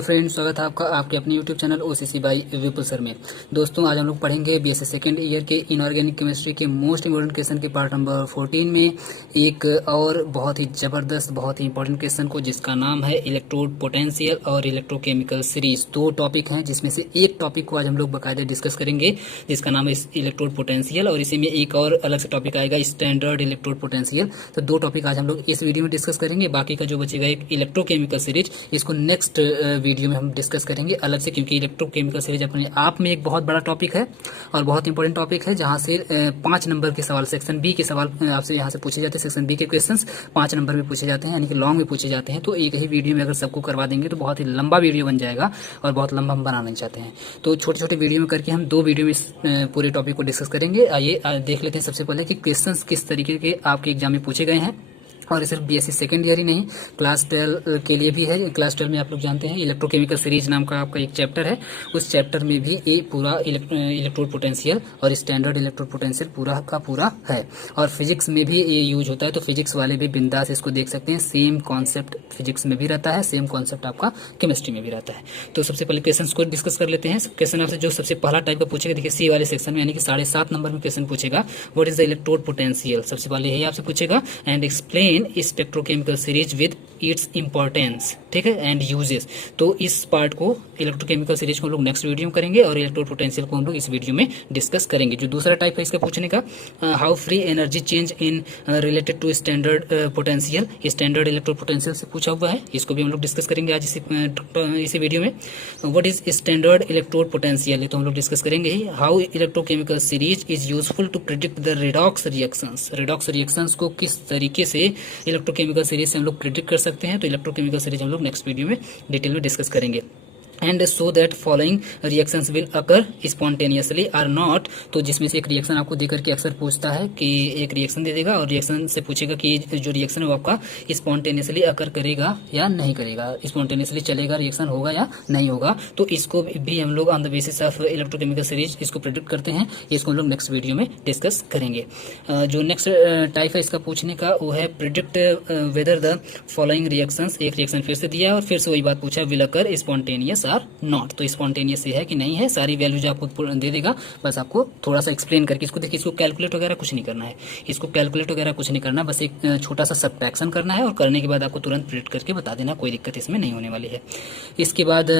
Hello friends, स्वागत है आपका आपके अपने YouTube channel OCC by Vipul sir में। दोस्तों, आज हम लोग पढ़ेंगे बीएससी सेकेंड ईयर के इनऑर्गेनिक केमिस्ट्री के मोस्ट इंपोर्टेंट क्वेश्चन के पार्ट नंबर 14 में एक और बहुत ही ज़बरदस्त, बहुत ही इंपॉर्टेंट क्वेश्चन को, जिसका नाम है इलेक्ट्रोड पोटेंशियल और इलेक्ट्रोकेमिकल सीरीज। दो टॉपिक हैं, जिसमें से एक टॉपिक को आज हम लोग बाकायदा डिस्कस करेंगे, जिसका नाम है इलेक्ट्रोड पोटेंशियल, और इसी में एक और अलग से टॉपिक आएगा स्टैंडर्ड इलेक्ट्रोड पोटेंशियल। तो दो टॉपिक आज हम लोग इस वीडियो में डिस्कस करेंगे। बाकी का जो बचेगा एक इलेक्ट्रोकेमिकल सीरीज, इसको नेक्स्ट वीडियो में हम डिस्कस करेंगे अलग से, क्योंकि इलेक्ट्रोकेमिकल सीरीज अपने आप में एक बहुत बड़ा टॉपिक है और बहुत इंपॉर्टेंट टॉपिक है, जहां से 5 नंबर के सवाल, सेक्शन बी के सवाल आपसे यहां से पूछे जाते हैं। सेक्शन बी के क्वेश्चंस 5 नंबर में पूछे जाते हैं, यानी कि लॉन्ग में पूछे जाते हैं। तो एक ही वीडियो में अगर सबको करवा देंगे तो बहुत ही लंबा वीडियो बन जाएगा, और बहुत लंबा हम बनाना चाहते हैं। तो छोटे छोटे वीडियो में करके हम 2 वीडियो में पूरे टॉपिक को डिस्कस करेंगे। आइए देख लेते हैं सबसे पहले कि क्वेश्चंस किस तरीके के आपके एग्जाम में पूछे गए हैं। और सिर्फ बीएससी सेकेंड ईयर ही नहीं, क्लास 12 के लिए भी है। क्लास 12 में आप लोग जानते हैं इलेक्ट्रोकेमिकल सीरीज नाम का आपका एक चैप्टर है, उस चैप्टर में भी ये पूरा इलेक्ट्रोड पोटेंशियल और स्टैंडर्ड इलेक्ट्रोड पोटेंशियल पूरा का पूरा है। और फिजिक्स में भी ये यूज होता है, तो फिजिक्स वाले भी बिंदास इसको देख सकते हैं। सेम कॉन्सेप्ट फिजिक्स में भी रहता है, सेम कॉन्सेप्ट आपका केमिस्ट्री में भी रहता है। तो सबसे पहले क्वेश्चन को डिस्कस कर लेते हैं। क्वेश्चन आपसे जो सबसे पहला टाइप का पूछेगा, देखिए सी वाले सेक्शन में, यानी कि 7.5 नंबर में क्वेश्चन पूछेगा, what is the electrode potential. सबसे पहले यही आपसे पूछेगा, and explain spectrochemical series with its importance, ठीक है, एंड यूजेस। तो इस पार्ट को इलेक्ट्रोकेमिकल सीरीज को हम लोग नेक्स्ट वीडियो में करेंगे, और इलेक्ट्रोड पोटेंशियल को हम लोग इस वीडियो में डिस्कस करेंगे। जो दूसरा टाइप है इसका पूछने का, how free energy change in related to standard potential, standard electrode potential से पूछा हुआ है, इसको भी हम लोग डिस्कस करेंगे आज इसी वीडियो में। What is standard electrode potential, ये तो हम लोग डिस्कस करेंगे ही। How electrochemical series is useful to predict the redox reactions, redox reactions को किस तरीके से इलेक्ट्रोकेमिकल सीरीज से हम लोग प्रिडिक्ट कर सकते हैं। तो इलेक्ट्रोकेमिकल सीरीज हम लोग नेक्स्ट वीडियो में डिटेल में डिस्कस करेंगे। And so that following reactions will occur spontaneously or not, तो जिसमें से एक रिएक्शन आपको देकर के अक्सर पूछता है कि एक रिएक्शन दे देगा और रिएक्शन से पूछेगा कि जो रिएक्शन है वो आपका स्पॉन्टेनियसली अकर करेगा या नहीं करेगा, स्पॉन्टेनियसली चलेगा, रिएक्शन होगा या नहीं होगा। तो इसको भी हम लोग on the basis of electrochemical series इसको प्रेडिक्ट करते हैं, इसको हम लोग नेक्स्ट वीडियो में डिस्कस करेंगे। जो नेक्स्ट टाइप है इसका पूछने का, वो है predict whether the following reactions, एक रिएक्शन फिर से दिया और फिर से वही बात पूछा, will occur spontaneous or not. तो स्पॉन्टेनियस है कि नहीं है, सारी वैल्यूज आपको दे देगा, बस आपको थोड़ा सा एक्सप्लेन करके इसको देखिए। इसको कैलकुलेट वगैरह कुछ नहीं करना है, इसको कैलकुलेट वगैरह कुछ नहीं करना, बस एक छोटा सा सब्ट्रैक्शन करना है, और करने के बाद आपको तुरंत प्रिडिक्ट करके बता देना, कोई दिक्कत इसमें नहीं होने वाली है। इसके बाद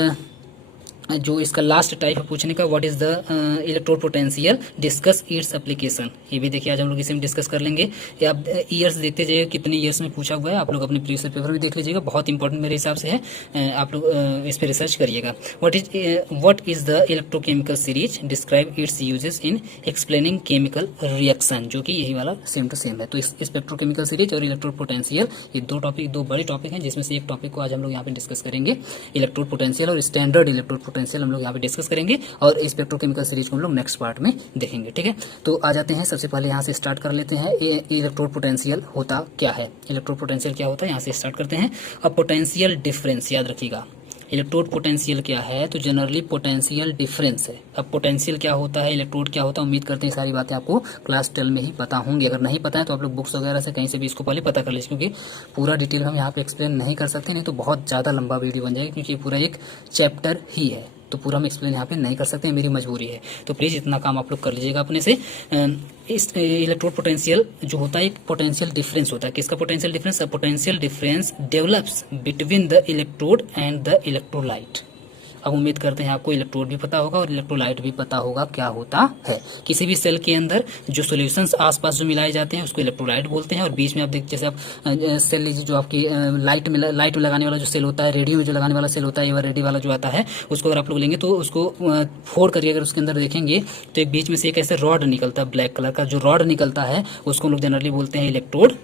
जो इसका लास्ट टाइप है पूछने का, what is the electrode potential, discuss its application. ये भी देखिए आज हम लोग इसे में डिस्कस कर लेंगे। ये आप ईयर्स देखते जाइए, कितने ईयर्स में पूछा हुआ है, आप लोग अपने प्रीवियस पेपर में देख लीजिएगा, बहुत इंपॉर्टेंट मेरे हिसाब से है, आप लोग इस पर रिसर्च करिएगा। What is the electrochemical series, describe it's uses in explaining chemical reaction, जो कि यही वाला सेम टू सेम है। तो इस स्पेक्ट्रोकेमिकल सीरीज और इलेक्ट्रोड पोटेंशियल, ये दो बड़े टॉपिक हैं, जिसमें से एक टॉपिक को आज हम लोग यहाँ पे डिस्कस करेंगे, इलेक्ट्रोड पोटेंशियल और स्टैंडर्ड इलेक्ट्रोड पोटेंशियल हम लोग यहाँ पे डिस्कस करेंगे, और स्पेक्ट्रोकेमिकल सीरीज को हम लोग नेक्स्ट पार्ट में देखेंगे, ठीक है। तो आ जाते हैं, सबसे पहले यहाँ से स्टार्ट कर लेते हैं, इलेक्ट्रोड पोटेंशियल होता क्या है। इलेक्ट्रोड पोटेंशियल क्या होता है, यहाँ से स्टार्ट करते हैं। अब पोटेंशियल डिफरेंस याद रखिएगा, इलेक्ट्रोड पोटेंशियल क्या है, तो जनरली पोटेंशियल डिफरेंस है। अब पोटेंशियल क्या होता है, इलेक्ट्रोड क्या होता है, उम्मीद करते हैं सारी बातें आपको क्लास 12 में ही पता होंगी। अगर नहीं पता है तो आप लोग बुक्स वगैरह से कहीं से भी इसको पहले पता कर लीजिए, क्योंकि पूरा डिटेल हम यहाँ पे एक्सप्लेन नहीं कर सकते, नहीं तो बहुत ज़्यादा लंबा वीडियो बन जाएगा, क्योंकि पूरा एक चैप्टर ही है, तो पूरा हम एक्सप्लेन यहाँ पे नहीं कर सकते, मेरी मजबूरी है। तो प्लीज़ इतना काम आप लोग कर लीजिएगा अपने से। इस इलेक्ट्रोड पोटेंशियल जो होता है, एक पोटेंशियल डिफरेंस होता है। किसका potential difference, potential difference develops between the electrode and the electrolyte. अब उम्मीद करते हैं आपको इलेक्ट्रोड भी पता होगा और इलेक्ट्रोलाइट भी पता होगा क्या होता है। किसी भी सेल के अंदर जो सॉल्यूशंस आसपास जो मिलाए जाते हैं उसको इलेक्ट्रोलाइट बोलते हैं, और बीच में आप देख, जैसे आप सेल लीजिए, जो आपकी लाइट में लगाने वाला जो सेल होता है, रेडियो में जो लगाने वाला सेल होता है, ये रेडी वाला जो आता है, उसको अगर आप लोग लेंगे तो उसको फोड़ करके अगर उसके अंदर देखेंगे तो एक बीच में से एक ऐसे रॉड निकलता है, ब्लैक कलर का जो रॉड निकलता है, उसको लोग जनरली बोलते हैं इलेक्ट्रोड,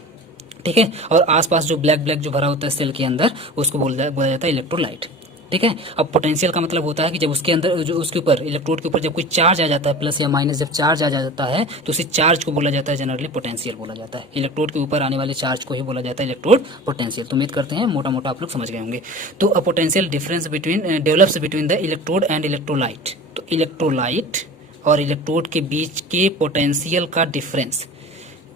ठीक है। और आसपास जो ब्लैक जो भरा होता है सेल के अंदर, उसको बोला जाता है इलेक्ट्रोलाइट, ठीक है। अब पोटेंशियल का मतलब होता है कि जब उसके अंदर, जो उसके ऊपर, इलेक्ट्रोड के ऊपर जब कोई चार्ज आ जाता है, प्लस या माइनस जब चार्ज आ जाता है, तो उसी चार्ज को बोला जाता है, जनरली पोटेंशियल बोला जाता है। इलेक्ट्रोड के ऊपर आने वाले चार्ज को ही बोला जाता है इलेक्ट्रोड पोटेंशियल। तो उम्मीद करते हैं मोटा मोटा आप लोग समझ गए होंगे। तो a potential difference develops between the electrode and electrolyte. तो इलेक्ट्रोलाइट और इलेक्ट्रोड के बीच के पोटेंशियल का डिफरेंस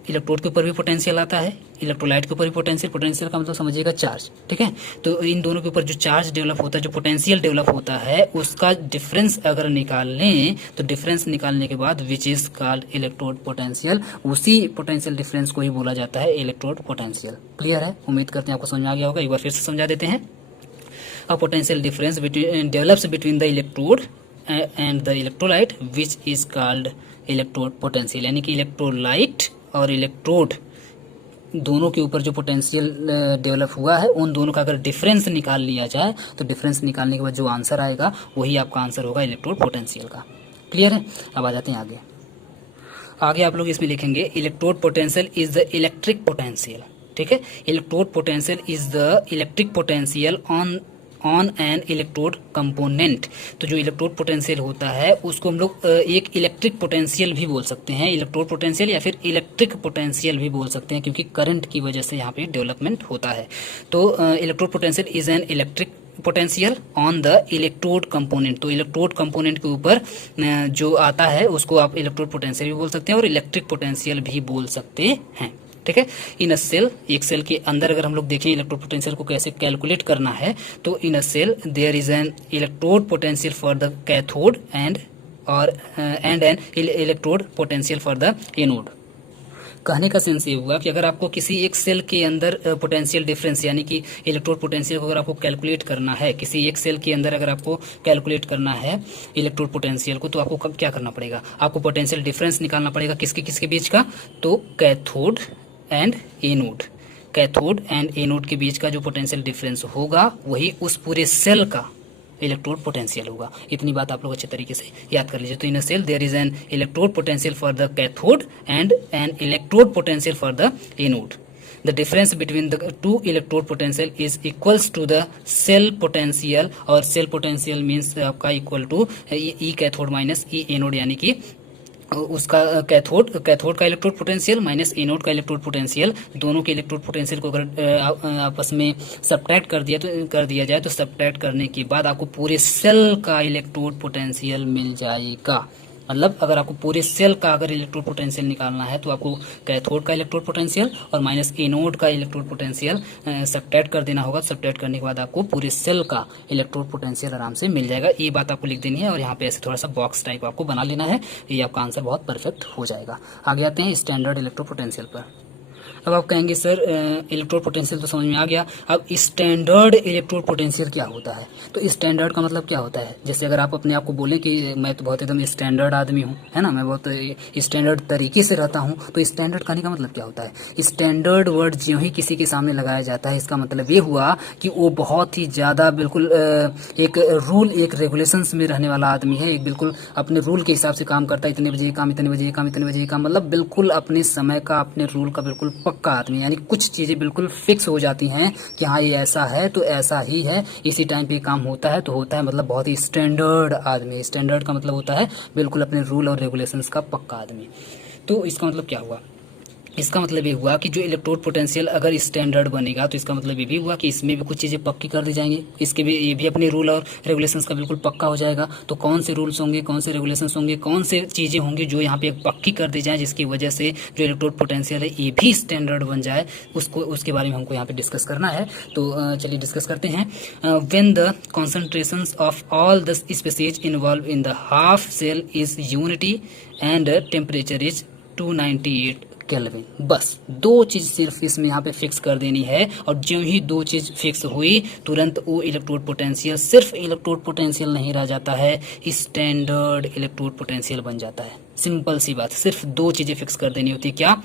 इलेक्ट्रोड के ऊपर भी पोटेंशियल आता है, इलेक्ट्रोलाइट के ऊपर भी पोटेंशियल। पोटेंशियल का मतलब समझिएगा चार्ज, ठीक है। तो इन दोनों के ऊपर जो चार्ज डेवलप होता है, जो पोटेंशियल डेवलप होता है, उसका डिफरेंस अगर निकाल लें तो डिफरेंस निकालने के बाद which is called electrode potential, उसी पोटेंशियल डिफरेंस को ही बोला जाता है इलेक्ट्रोड पोटेंशियल। क्लियर है? उम्मीद करते हैं आपको समझ में आ गया होगा। एक बार फिर से समझा देते हैं। A potential difference develops between the electrode and the electrolyte which is called electrode potential, यानी कि इलेक्ट्रोलाइट और इलेक्ट्रोड दोनों के ऊपर जो पोटेंशियल डेवलप हुआ है, उन दोनों का अगर डिफरेंस निकाल लिया जाए तो डिफरेंस निकालने के बाद जो आंसर आएगा वही आपका आंसर होगा इलेक्ट्रोड पोटेंशियल का। क्लियर है? अब आ जाते हैं आगे। आगे आप लोग इसमें लिखेंगे electrode potential is the electric potential, ठीक है। Electrode potential is the electric potential on an electrode component. तो जो इलेक्ट्रोड पोटेंशियल होता है उसको हम लोग एक इलेक्ट्रिक पोटेंशियल भी बोल सकते हैं, इलेक्ट्रोड पोटेंशियल या फिर इलेक्ट्रिक पोटेंशियल भी बोल सकते हैं, क्योंकि करंट की वजह से यहाँ पे डेवलपमेंट होता है। तो electrode potential is an electric potential on the electrode component. तो इलेक्ट्रोड कंपोनेंट के ऊपर जो आता है उसको आप इलेक्ट्रोड पोटेंशियल भी बोल सकते हैं और इलेक्ट्रिक पोटेंशियल भी बोल सकते हैं, ठीक है। इन अ सेल, एक सेल के अंदर अगर हम लोग देखें इलेक्ट्रोड पोटेंशियल को कैसे कैलकुलेट करना है, तो in a cell there is an electrode potential for the cathode and an electrode potential for the anode. कहने का सेंस ये हुआ कि अगर आपको किसी एक सेल के अंदर पोटेंशियल डिफरेंस यानी कि इलेक्ट्रोड पोटेंशियल को अगर आपको कैलकुलेट करना है, किसी एक सेल के अंदर अगर आपको कैलकुलेट करना है इलेक्ट्रोड पोटेंशियल को, तो आपको क्या करना पड़ेगा? आपको पोटेंशियल डिफरेंस निकालना पड़ेगा। किसके किसके बीच का? तो cathode and anode. Cathode and anode के बीच का जो पोटेंशियल डिफरेंस होगा वही उस पूरे सेल का इलेक्ट्रोड पोटेंशियल होगा। इतनी बात आप लोग अच्छे तरीके से याद कर लीजिए। तो in a cell there is an electrode potential for the cathode and an electrode potential for the anode. The difference between the two electrode potential is equals to the cell potential, और cell potential means आपका equal to E cathode minus E anode, यानी कि उसका cathode का electrode potential minus anode का electrode potential, दोनों के electrode potential को अगर आपस में सब्ट्रैक्ट कर दिया जाए तो सब्ट्रैक्ट करने के बाद आपको पूरे सेल का इलेक्ट्रोड पोटेंशियल मिल जाएगा। मतलब अगर आपको पूरे सेल का अगर इलेक्ट्रोड पोटेंशियल निकालना है तो आपको कैथोड का इलेक्ट्रोड पोटेंशियल और माइनस एनोड का इलेक्ट्रोड पोटेंशियल सब्ट्रैक्ट कर देना होगा। सब्ट्रैक्ट करने के बाद आपको पूरे सेल का इलेक्ट्रोड पोटेंशियल आराम से मिल जाएगा। ये बात आपको लिख देनी है और यहाँ पे ऐसे थोड़ा सा बॉक्स टाइप आपको बना लेना है, ये आपका आंसर बहुत परफेक्ट हो जाएगा। आगे आते हैं स्टैंडर्ड इलेक्ट्रोड पोटेंशियल पर। अब आप कहेंगे सर इलेक्ट्रोड पोटेंशियल तो समझ में आ गया, अब स्टैंडर्ड इलेक्ट्रोड पोटेंशियल क्या होता है? तो स्टैंडर्ड का मतलब क्या होता है? जैसे अगर आप अपने आप को बोलें कि मैं तो बहुत एकदम स्टैंडर्ड आदमी हूँ, है ना, मैं बहुत स्टैंडर्ड तरीके से रहता हूँ, तो स्टैंडर्ड कहने का मतलब क्या होता है? स्टैंडर्ड वर्ड ज्यों ही किसी के सामने लगाया जाता है, इसका मतलब ये हुआ कि वो बहुत ही ज़्यादा बिल्कुल एक रूल एक रेगुलेशंस में रहने वाला आदमी है, एक बिल्कुल अपने रूल के हिसाब से काम करता है। इतने बजे ये काम, इतने बजे ये काम, इतने बजे ये काम, मतलब बिल्कुल अपने समय का, अपने रूल का बिल्कुल पक्का आदमी। यानी कुछ चीजें बिल्कुल फिक्स हो जाती हैं कि हाँ ये ऐसा है तो ऐसा ही है, इसी टाइम पे काम होता है तो होता है, मतलब बहुत ही स्टैंडर्ड आदमी। स्टैंडर्ड का मतलब होता है बिल्कुल अपने रूल और रेगुलेशंस का पक्का आदमी। तो इसका मतलब क्या हुआ? इसका मतलब ये हुआ कि जो इलेक्ट्रोड पोटेंशियल अगर स्टैंडर्ड बनेगा तो इसका मतलब ये भी हुआ कि इसमें भी कुछ चीज़ें पक्की कर दी जाएंगी, इसके भी ये भी अपने रूल और रेगुलेशंस का बिल्कुल पक्का हो जाएगा। तो कौन से रूल्स होंगे, कौन से रेगुलेशंस होंगे, कौन से चीज़ें होंगी जो यहाँ पे पक्की कर दी जाए, जिसकी वजह से जो इलेक्ट्रोड पोटेंशियल है ये भी स्टैंडर्ड बन जाए, उसके बारे में हमको यहाँ पे डिस्कस करना है। तो चलिए डिस्कस करते हैं। When the concentrations of all the species involve in the half cell is unity and temperature is 298 kelvin. बस दो चीज सिर्फ इसमें यहाँ पे फिक्स कर देनी है, और जो ही दो चीज फिक्स हुई तुरंत वो इलेक्ट्रोड पोटेंशियल सिर्फ इलेक्ट्रोड पोटेंशियल नहीं रह जाता है, स्टैंडर्ड इलेक्ट्रोड पोटेंशियल बन जाता है। सिंपल सी बात, सिर्फ दो चीजें फिक्स कर देनी होती है। क्या?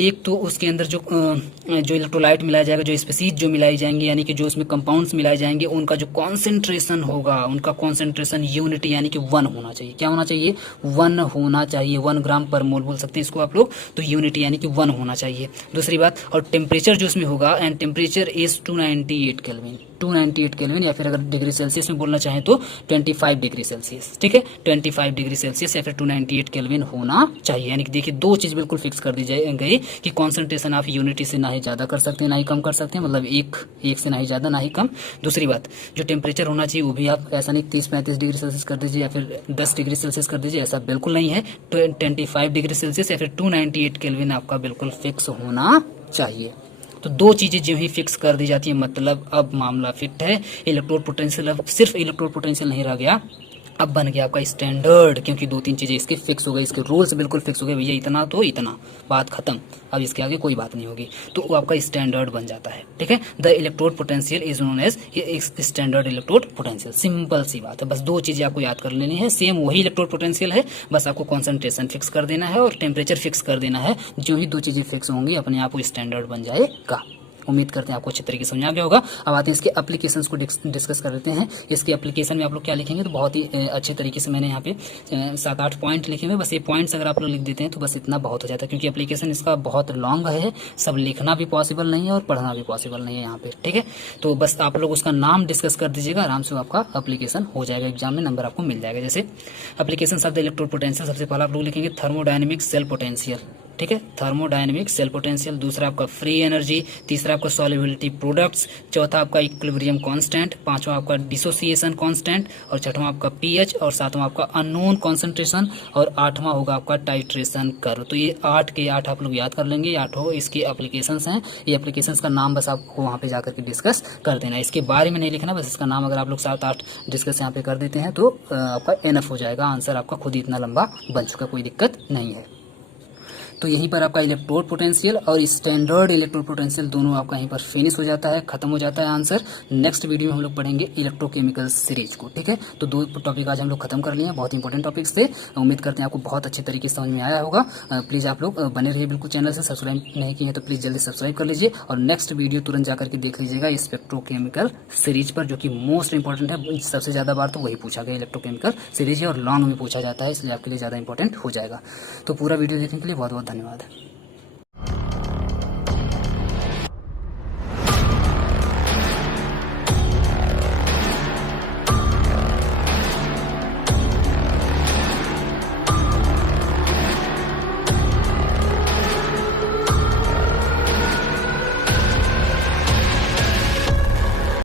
एक तो उसके अंदर जो इलेक्ट्रोलाइट मिलाया जाएगा, जो स्पीसीज जो मिलाई जाएंगी, यानी कि जो उसमें कंपाउंड्स मिलाए जाएंगे, उनका जो कॉन्सेंट्रेशन होगा, उनका कॉन्सेंट्रेशन यूनिटी यानी कि 1 होना चाहिए। क्या होना चाहिए? 1 होना चाहिए। 1 ग्राम पर मोल बोल सकते हैं इसको आप लोग। तो यूनिटी यानी कि 1 होना चाहिए। दूसरी बात, और टेम्परेचर जो उसमें होगा, and temperature is 298 kelvin. 298 kelvin, या फिर अगर डिग्री सेल्सियस में बोलना चाहें तो 25 डिग्री सेल्सियस। ठीक है, 25 डिग्री सेल्सियस या फिर 298 केल्विन डिटरमाइन होना चाहिए। यानी कि देखिए दो चीज़ बिल्कुल फिक्स कर दी गई कि कॉन्सेंट्रेशन आप यूनिटी से ना ही ज़्यादा कर सकते हैं ना ही कम कर सकते हैं, मतलब एक से ना ही ज़्यादा ना ही कम। दूसरी बात, जो टेम्परेचर होना चाहिए वो भी आप ऐसा नहीं 30-35 डिग्री सेल्सियस कर दीजिए या फिर 10 डिग्री सेल्सियस कर दीजिए, ऐसा बिल्कुल नहीं है। 25 डिग्री सेल्सियस या फिर 298 केल्विन आपका बिल्कुल फिक्स होना चाहिए। तो दो चीज़ें जो ही फिक्स कर दी जाती है मतलब अब मामला फिट है। इलेक्ट्रोड पोटेंशियल अब सिर्फ इलेक्ट्रोड पोटेंशियल नहीं रह गया, अब बन गया आपका स्टैंडर्ड, क्योंकि दो तीन चीज़ें इसके फिक्स हो गई, इसके रूल्स बिल्कुल फिक्स हो गए, भैया इतना तो इतना, बात खत्म, अब इसके आगे कोई बात नहीं होगी, तो वो आपका स्टैंडर्ड बन जाता है। ठीक है, the electrode potential is known as standard electrode potential. Simple सी बात है, बस दो चीज़ें आपको याद कर लेनी है, सेम वही इलेक्ट्रोड पोटेंशियल है, बस आपको कॉन्सेंट्रेशन फिक्स कर देना है और टेम्परेचर फिक्स कर देना है। जो ही दो चीज़ें फिक्स होंगी अपने आप वो स्टैंडर्ड बन जाएगा। उम्मीद करते हैं आपको अच्छे तरीके से समझ आ गया होगा। अब आते हैं इसके एप्लीकेशंस को डिस्कस कर लेते हैं। इसके एप्लीकेशन में आप लोग क्या लिखेंगे, तो बहुत ही अच्छे तरीके से मैंने यहाँ पे 7-8 पॉइंट लिखे हुए, बस ये पॉइंट्स अगर आप लोग लिख देते हैं तो बस इतना बहुत हो जाता है, क्योंकि एप्लीकेशन इसका बहुत लॉन्ग है, सब लिखना भी पॉसिबल नहीं है और पढ़ना भी पॉसिबल नहीं है यहाँ पे। ठीक है, तो बस आप लोग उसका नाम डिस्कस कर दीजिएगा, आराम से आपका एप्लीकेशन हो जाएगा, एग्जाम में नंबर आपको मिल जाएगा। जैसे application of the electrode potential, सबसे पहला आप लोग लिखेंगे थर्मोडायनेमिक सेल पोटेंशियल। ठीक है, थर्मोडायनेमिक सेल पोटेंशियल। दूसरा आपका फ्री एनर्जी। तीसरा आपका सॉल्युबिलिटी प्रोडक्ट्स। चौथा आपका इक्विलिब्रियम कांस्टेंट। पांचवा आपका डिसोसिएशन कांस्टेंट। और छठवां आपका पीएच। और सातवां आपका अननोन कॉन्सेंट्रेशन। और आठवां होगा आपका टाइट्रेशन कर्व। तो ये 8 के 8 आप लोग याद कर लेंगे, 8 इसके एप्लीकेशंस हैं। ये एप्लीकेशंस का नाम बस आपको वहाँ पे जाकर के डिस्कस कर देना है, इसके बारे में नहीं लिखना, बस इसका नाम अगर आप लोग 7-8 डिस्कस यहाँ पे कर देते हैं तो आपका एनफ हो जाएगा, आंसर आपका खुद ही इतना लंबा बन चुका, कोई दिक्कत नहीं है। तो यहीं पर आपका इलेक्ट्रोड पोटेंशियल और स्टैंडर्ड इलेक्ट्रोड पोटेंशियल दोनों आपका यहीं पर फिनिश हो जाता है, खत्म हो जाता है आंसर। नेक्स्ट वीडियो में हम लोग पढ़ेंगे इलेक्ट्रोकेमिकल सीरीज को। ठीक है, तो दो टॉपिक आज हम लोग खत्म कर लिए हैं, बहुत इंपॉर्टेंट टॉपिक्स थे। उम्मीद करते हैं आपको बहुत अच्छे तरीके से समझ में आया होगा। प्लीज़ आप लोग बने रहिए बिल्कुल, चैनल से सब्सक्राइब नहीं किए हैं तो प्लीज़ जल्दी सब्सक्राइब कर लीजिए और नेक्स्ट वीडियो तुरंत जाकर के देख लीजिएगा इलेक्ट्रोकेमिकल सीरीज पर, जो कि मोस्ट इंपॉर्टेंट है। सबसे ज़्यादा बार तो वही पूछा गया, इलेक्ट्रोकेमिकल सीरीज है और लॉन्ग में पूछा जाता है, इसलिए आपके लिए ज़्यादा इंपॉर्टेंट हो जाएगा। तो पूरा वीडियो देखने के लिए बहुत बहुत धन्यवाद।